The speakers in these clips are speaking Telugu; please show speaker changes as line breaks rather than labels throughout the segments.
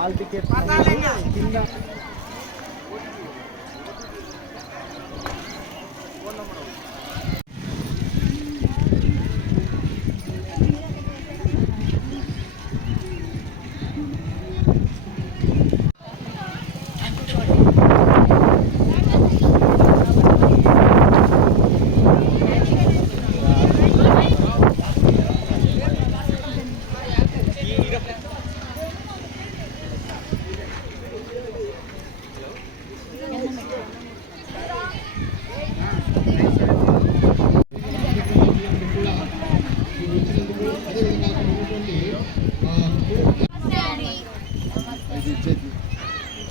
హాల్ టికెట్ కింద ఇది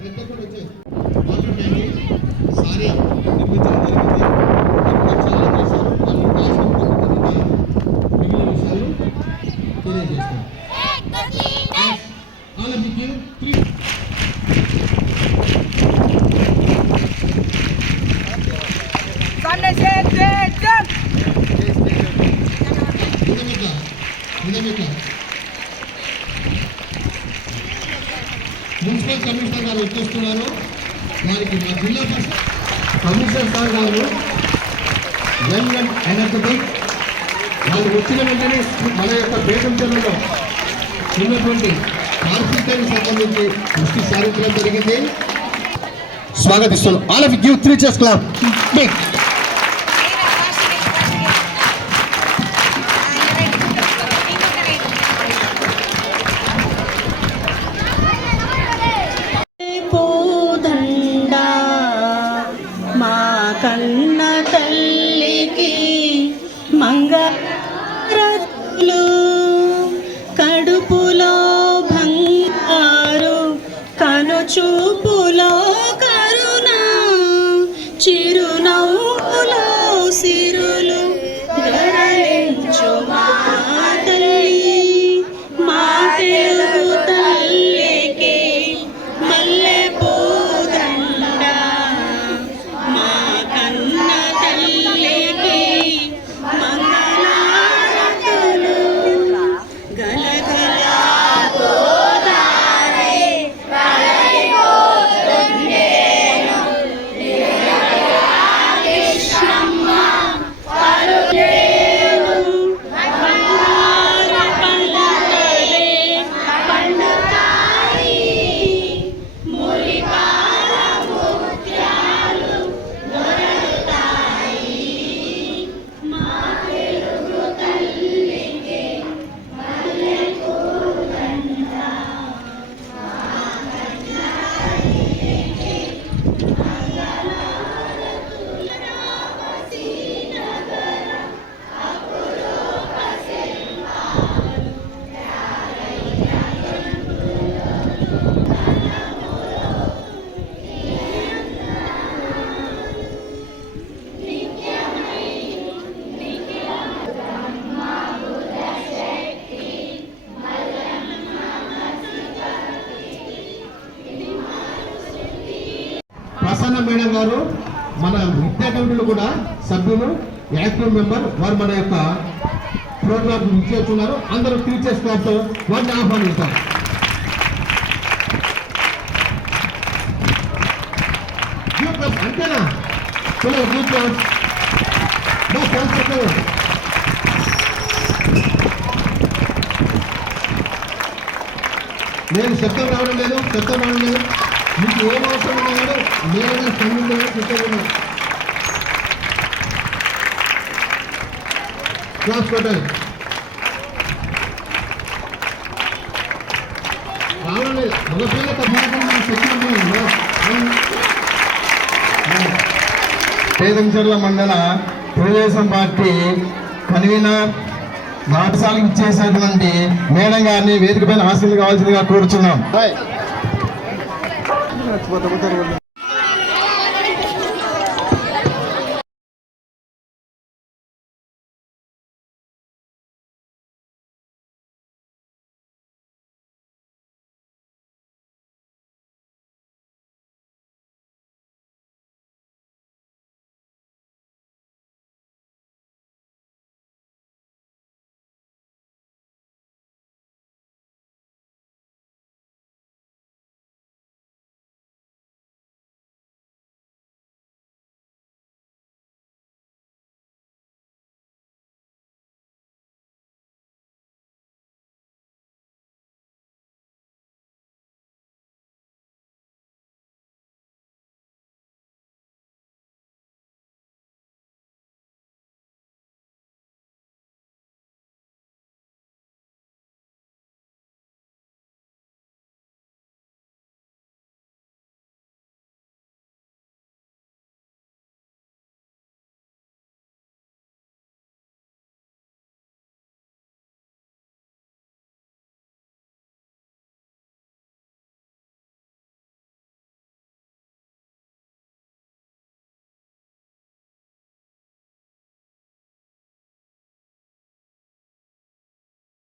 ప్రతి ఒక్కటి వచ్చాయి వాటర్ ట్యాంక్ సారీ నిర్మించడం జరిగింది ఇంకా చాలా చేశారు వాళ్ళు రాసిన మిగిలిన విషయాలు తెలియజేస్తారు ఆల్ ఆఫ్ యూ త్రీ నిజమిట్లా నిజమిట్లా మున్సిపల్ కమిషనర్ గారు వచ్చేస్తున్నారు వారికి మా జిల్లా కమిషనర్ సార్ గారు యంగ్ అండ్ ఎనర్జెటిక్ వాళ్ళు వచ్చిన వెంటనే మన యొక్క బేగంచెరులో ఉన్నటువంటి కార్మికానికి సంబంధించి దృష్టి సారించడం జరిగింది. స్వాగతిస్తున్నాం. All of give three chess clap
పూదండ కన్న తల్లికి మంగళలు కడుపులో బంగారు కనుచూపులో కరుణ చిరునవ్వులో సిరు
ప్రసన్న మేడం గారు మన విద్యా కమిటీలో కూడా సభ్యులు యాక్టివ్ మెంబర్ వారు మన యొక్క ప్రోగ్రామ్ చేస్తున్నారు. అందరూ టీచర్స్ క్లాబ్తో వారిని ఆహ్వానిస్తారు అంతేనా? చలో గ్రూప్ క్లాస్ బా నేను శబ్దం రావడం లేదు శబ్దం రావడం లేదు. మీకు ఏం అవసరం ఉన్నాయో నేరుగా స్పందించడం చెప్పేది క్లాస్ పెట్టాలి రావడం భాగం మన శక్తి
పేదంచెర్ల మండల
తెలుగుదేశం పార్టీ కన్వీనర్ నాటకాలకు ఇచ్చేసినటువంటి మేడం గారిని వేదిక పైన హాస్టల్ కావాల్సిందిగా కోరుచున్నాం. ходили на этот водоворот?